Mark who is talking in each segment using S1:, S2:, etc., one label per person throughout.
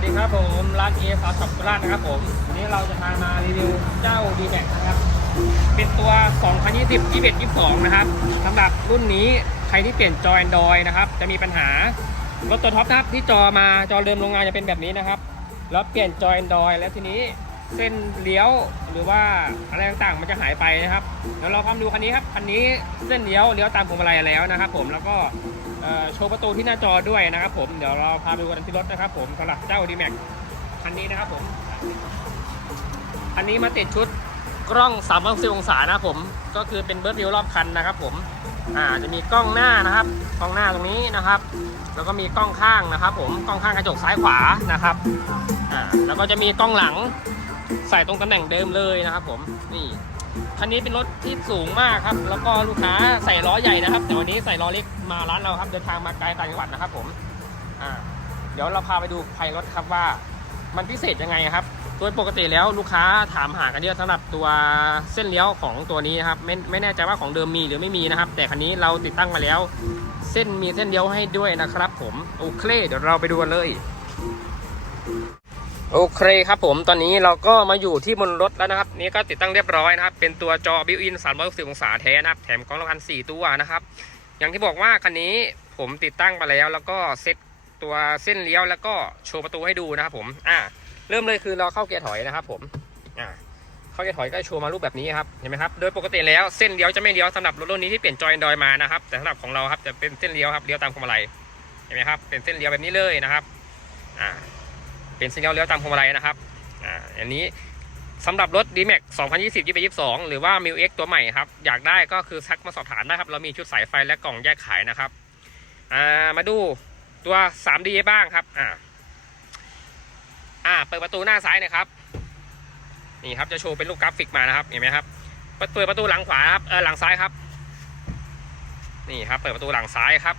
S1: วัสดีครับผมร้านเอฟาช็อปโคราชนะครับผมวันนี้เราจะพามารีวิวเจ้าดีแบกนะครับ เป็นตัว 2020 21 22 นะครับสำหรับรุ่นนี้ใครที่เปลี่ยนจอ Android นะครับ จะมีปัญหารถตัวท็อปนะครับที่จอมาจอเดิมโรงงานจะเป็นแบบนี้นะครับ แล้วเปลี่ยนจอ Android แล้วทีนี้ เส้นเลี้ยวหรือว่าอะไรต่างๆมันจะหายไปนะครับเดี๋ยวเราความดูคันนี้ครับคันนี้เส้นเลี้ยวเลี้ยวตามพวงมาลัยแล้วนะครับ ผมแล้วก็โชว์ประตูที่หน้าจอด้วยนะครับ ผมเดี๋ยวเราพาไปดูกันที่รถนะครับ ผมสำหรับเจ้า d m a x คันนี้นะครับผมคันนี้มาติดชุดกล้อง360องศานะครับผมก็คือเป็นเบิร์ดวิวรอบคันนะครับ ผมอ่าจะมีกล้องหน้านะครับ กล้องหน้าตรงนี้นะครับ แล้วก็มีกล้องข้างนะครับ ผมกล้องข้างกระจกซ้ายขวานะครับอ่าแล้วก็จะมีกล้องหลัง ใส่ตรงตำแหน่งเดิมเลยนะครับ ผมนี่คันนี้เป็นรถที่สูงมากครับ แล้วก็ลูกค้าใส่ล้อใหญ่นะครับ แต่วันนี้ใส่ล้อเล็กมาร้านเราครับ เดินทางมาไกลต่างจังหวัดนะครับ ผมอ่าเดี๋ยวเราพาไปดูภายในรถครับว่า มันพิเศษยังไงครับโดยปกติแล้วลูกค้าถามหากันเยอะสำหรับตัวเส้นเลี้ยวของตัวนี้นะครับไม่ไม่แน่ใจว่าของเดิมมีหรือไม่มีนะครับ แต่คันนี้เราติดตั้งมาแล้ว เส้นมีเส้นเลี้ยวให้ด้วยนะครับ ผมโอเคเดี๋ยวเราไปดูกันเลย โอเคครับผมตอนนี้เราก็มาอยู่ที่บนรถแล้วนะครับ นี่ก็ติดตั้งเรียบร้อยนะครับ เป็นตัวจอบิวอิน 360 องศาแท้นะครับ แถมกล้องละพันสี่ตัวนะครับ อย่างที่บอกว่าคันนี้ผมติดตั้งไปแล้ว แล้วก็เซ็ตตัวเส้นเลี้ยวแล้วก็โชว์ประตูให้ดูนะครับผมอ่าเริ่มเลยคือเราเข้าเกียร์ถอยนะครับผมอ่าเข้าเกียร์ถอยก็โชว์มารูปแบบนี้ครับเห็นไหมครับโดยปกติแล้วเส้นเลี้ยวจะไม่เลี้ยวสำหรับรถรุ่นนี้ที่เปลี่ยนจอยแอนดรอยมานะครับ แต่สำหรับของเราครับจะเป็นเส้นเลี้ยวครับเลี้ยวตามพวงมาลัยเห็นไหมครับเป็นเส้นเลี้ยวแบบนี้เลยนะครับอ่า เป็นสัญญาณเลี้ยวตามพวงมาลัยนะครับอ่าอันนี้สำหรับรถ D-Max 2020 2022 หรือว่า m i l X ตัวใหม่ครับ อยากได้ก็คือทักมาสอบถามได้ครับ เรามีชุดสายไฟและกล่องแยกขายนะครับอ่ามาดูตัว 3D บ้างครับอ่าอ่าเปิดประตูหน้าซ้ายนะครับนี่ครับจะโชว์เป็นรูปกราฟิกมานะครับเห็นไหมครับเปิดประตูหลังขวาครับเออหลังซ้ายครับ นี่ครับเปิดประตูหลังซ้ายครับ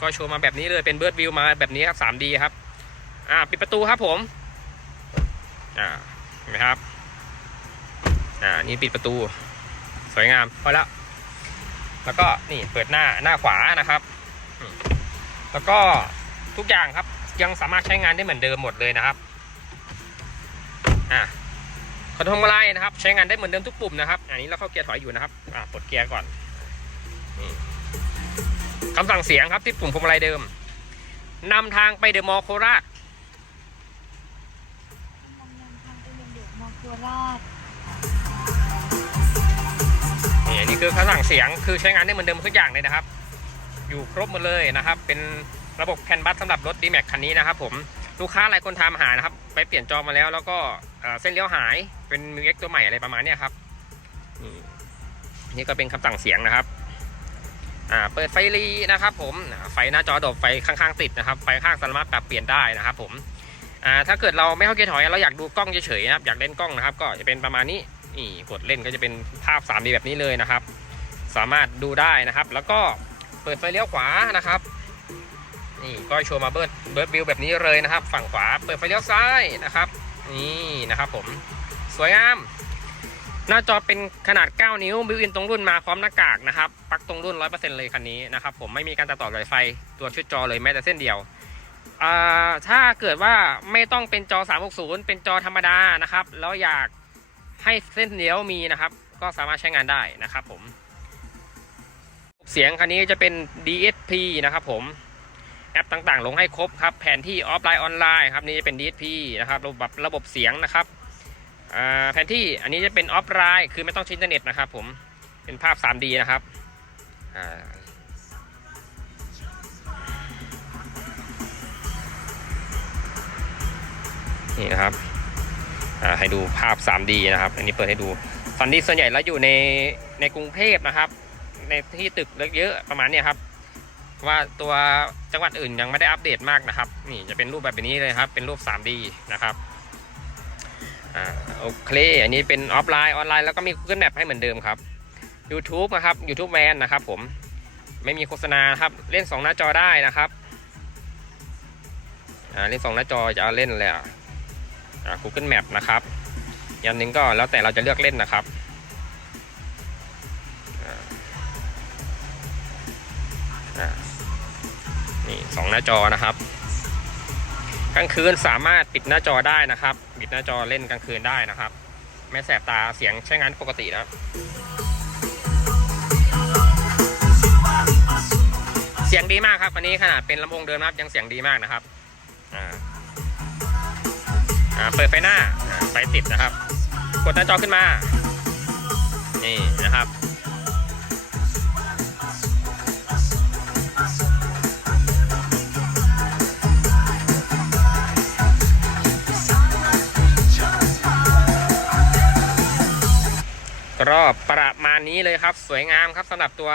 S1: ก็โชว์มาแบบนี้เลยเป็นเบิร์ดวิวมาแบบนี้ครับ 3D ครับ อ่าปิดประตูครับผม อ่าเห็นไหมครับ อ่า นี่ปิดประตู สวยงามพอแล้ว แล้วก็นี่เปิดหน้าหน้าขวานะครับ แล้วก็ทุกอย่างครับยังสามารถใช้งานได้เหมือนเดิมหมดเลยนะครับ อ่าคอนโทรลมาไลนะครับ ใช้งานได้เหมือนเดิมทุกปุ่มนะครับ อันนี้เราเข้าเกียร์ถอยอยู่นะครับ อ่าปลดเกียร์ก่อนคำสั่งเสียงครับที่ปุ่มพวงมาลัยเดิมนำทางไปเดอะมอลล์โคราช
S2: กำลังเดินทางไปยัง ราช
S1: นี่อันนี้คือคำสั่งเสียงคือใช้งานได้เหมือนเดิมทุกอย่างเลยนะครับ อยู่ครบหมดเลยนะครับ เป็นระบบแคนบัสสำหรับรถ d m a x คันนี้นะครับผมลูกค้าหลายคนถามหานะครับ ไปเปลี่ยนจอมาแล้วแล้วก็เส้นเลี้ยวหายเป็น m ิว X ตัวใหม่อะไรประมาณนี้ครับนี่ก็เป็นคำสั่งเสียงนะครับเปิดไฟรีนะครับผมไฟหน้าจอดบไฟข้างๆติดนะครับ ไฟข้างสามารถปรับเปลี่ยนได้นะครับผม อ่าถ้าเกิดเราไม่เข้าเกียร์ถอยเราอยากดูกล้องเฉยๆนะครับอยากเล่นกล้องนะครับ ก็จะเป็นประมาณนี้นี่กดเล่นก็จะเป็นภาพ 3D แบบนี้เลยนะครับ สามารถดูได้นะครับ แล้วก็เปิดไฟเลี้ยวขวานะครับนี่ก็โชว์มาเบิร์ดเบิร์ดวิวแบบนี้เลยนะครับ ฝั่งขวาเปิดไฟเลี้ยวซ้ายนะครับนี่นะครับผมสวยงาม หน้าจอเป็นขนาด 9 นิ้วบิวอินตรงรุ่นมาพร้อมหน้ากากนะครับปลั๊กตรงรุ่น 100%เลยคันนี้นะครับผมไม่มีการตัดต่อสายไฟตัวชุดจอเลยแม้แต่เส้นเดียว ถ้าเกิดว่าไม่ต้องเป็นจอ 360 เป็นจอธรรมดานะครับ แล้วอยากให้เส้นเลี้ยวมีนะครับ ก็สามารถใช้งานได้นะครับผม เสียงคันนี้จะเป็น DSP นะครับผม แอปต่างๆ ลงให้ครบครับ แผนที่ออฟไลน์ออนไลน์ครับนี่จะเป็น DSP นะครับ ระบบระบบเสียงนะครับแผนที่อันนี้จะเป็นออฟไลน์ คือไม่ต้องใช้อินเทอร์เน็ตนะครับผม เป็นภาพ 3D นะครับ นี่นะครับให้ดูภาพ 3D นะครับ อันนี้เปิดให้ดูฟันดี้ส่วนใหญ่แล้วอยู่ในในกรุงเทพนะครับ ในที่ตึกเยอะๆประมาณนี้ครับ ว่าตัวจังหวัดอื่นยังไม่ได้อัปเดตมากนะครับ นี่จะเป็นรูปแบบนี้เลยครับ เป็นรูป 3D นะครับอ่าโอเค อันนี้เป็นออฟไลน์ออนไลน์แล้วก็มี Google Map ให้เหมือนเดิมครับ YouTube นะครับ YouTube Van นะครับผมไม่มีโฆษณาครับ เล่น 2 หน้าจอได้นะครับอ่าเล่น 2 หน้าจอจะเอาเล่นเลยอะ Google Map นะครับอย่างหนึ่งก็แล้วแต่เราจะเลือกเล่นนะครับนี่สองหน้าจอนะครับกลางคืนสามารถปิดหน้าจอได้นะครับ ปิดหน้าจอเล่นกลางคืนได้นะครับ ไม่แสบตาเสียงใช้งานปกตินะครับเสียงดีมากครับอันนี้ขนาดเป็นลำโพงเดิมนะครับยังเสียงดีมากนะครับอ่า เปิดไฟหน้าไฟติดนะครับ กดหน้าจอขึ้นมา นี่นะครับก็ประมาณนี้เลยครับสวยงามครับสำหรับตัว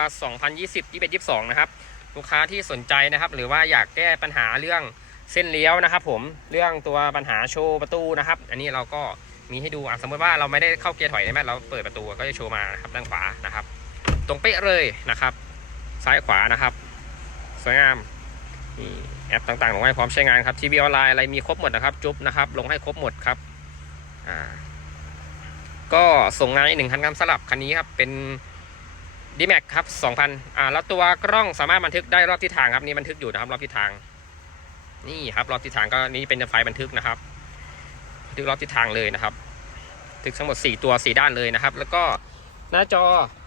S1: 2020 21 22 นะครับ ลูกค้าที่สนใจนะครับ หรือว่าอยากแก้ปัญหาเรื่อง เส้นเลี้ยวนะครับ ผมเรื่องตัวปัญหาโชว์ประตูนะครับ อันนี้เราก็มีให้ดูอะสมมติว่าเราไม่ได้เข้าเกียร์ถอยใช่ไหมเราเปิดประตูก็จะโชว์มาครับด้านขวานะครับ ตรงเป๊ะเลยนะครับ ซ้ายขวานะครับ สวยงามนี่แอปต่างๆลงให้พร้อมใช้งานครับทีวีออนไลน์อะไรมีครบหมดนะครับ จุ๊บนะครับ ลงให้ครบหมดครับอ่าก็ส่งงานอีกหนึ่งคันครับสลับคันนี้ครับเป็น d m a x ครับ2,000อ่าแล้วตัวกล้องสามารถบันทึกได้รอบทิศทางครับนี่บันทึกอยู่นะครับรอบทิศทาง นี่ครับรอบทิศทางก็นี่เป็นไฟล์บันทึกนะครับบันทึกรอบทิศทางเลยนะครับบันทึกทั้งหมด 4 ตัว 4 ด้านเลยนะครับ แล้วก็หน้าจอ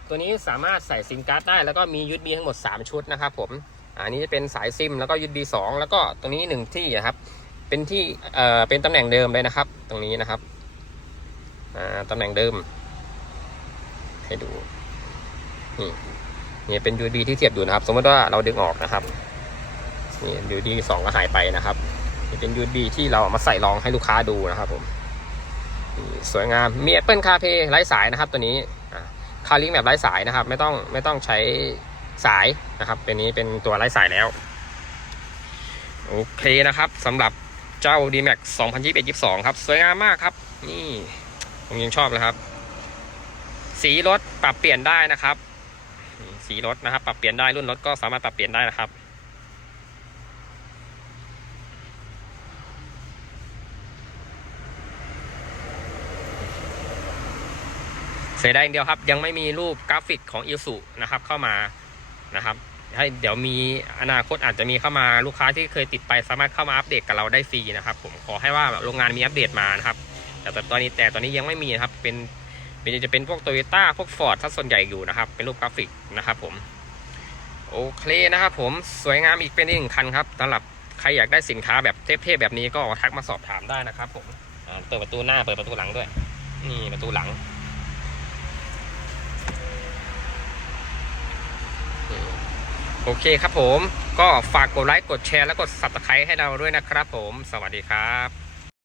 S1: ตัวนี้สามารถใส่ซิมการ์ดได้ แล้วก็มี USB ทั้งหมด 3 ชุดนะครับผมอันนี้จะเป็นสายซิมแล้วก็ USB 2แล้วก็ตรงนี้ 1 ที่นะครับ เป็นที่เอ่อเป็นตำแหน่งเดิมเลยนะครับ ตรงนี้นะครับอ่าตำแหน่งเดิมให้ดูนี่นี่เป็น USB ที่เสียบอยู่นะครับ สมมติว่าเราดึงออกนะครับ นี่ USB สองก็หายไปนะครับนี่เป็น USB ที่เราเอามาใส่รองให้ลูกค้าดูนะครับผมสวยงามมี Apple CarPlay ไร้สายนะครับ ตัวนี้คาลิงแบบไร้สายนะครับ ไม่ต้องไม่ต้องใช้สายนะครับ เป็นนี้เป็นตัวไร้สายแล้ว โอเคนะครับสำหรับเจ้า D-Max 2021-22 ครับ สวยงามมากครับ นี่ผมยังชอบเลยครับ สีรถปรับเปลี่ยนได้นะครับ สีรถนะครับ ปรับเปลี่ยนได้รุ่นรถก็สามารถปรับเปลี่ยนได้นะครับ เสียดายอย่างเดียวครับ ยังไม่มีรูปกราฟิกของอิสุนะครับเข้ามานะครับให้เดี๋ยวมีอนาคตอาจจะมีเข้ามาลูกค้าที่เคยติดไปสามารถเข้ามาอัปเดตกับเราได้ฟรีนะครับ ผมขอให้ว่าโรงงานมีอัปเดตมานะครับ แต่ตอนนี้แต่ตอนนี้ยังไม่มีนะครับเป็นเป็นจะเป็นพวกโตโยต้าพวกฟอร์ดถ้าส่วนใหญ่อยู่นะครับ เป็นรูปกราฟิกนะครับ ผมโอเคนะครับ ผมสวยงามอีกเป็นอีกหนึ่งคันครับสำหรับใครอยากได้สินค้าแบบเทพๆแบบนี้ก็ทักมาสอบถามได้นะครับ ผมเปิดประตูหน้าเปิดประตูหลังด้วย นี่ประตูหลัง โอเคครับผมก็ฝากกดไลค์กดแชร์และกด subscribe ให้เราด้วยนะครับผม สวัสดีครับ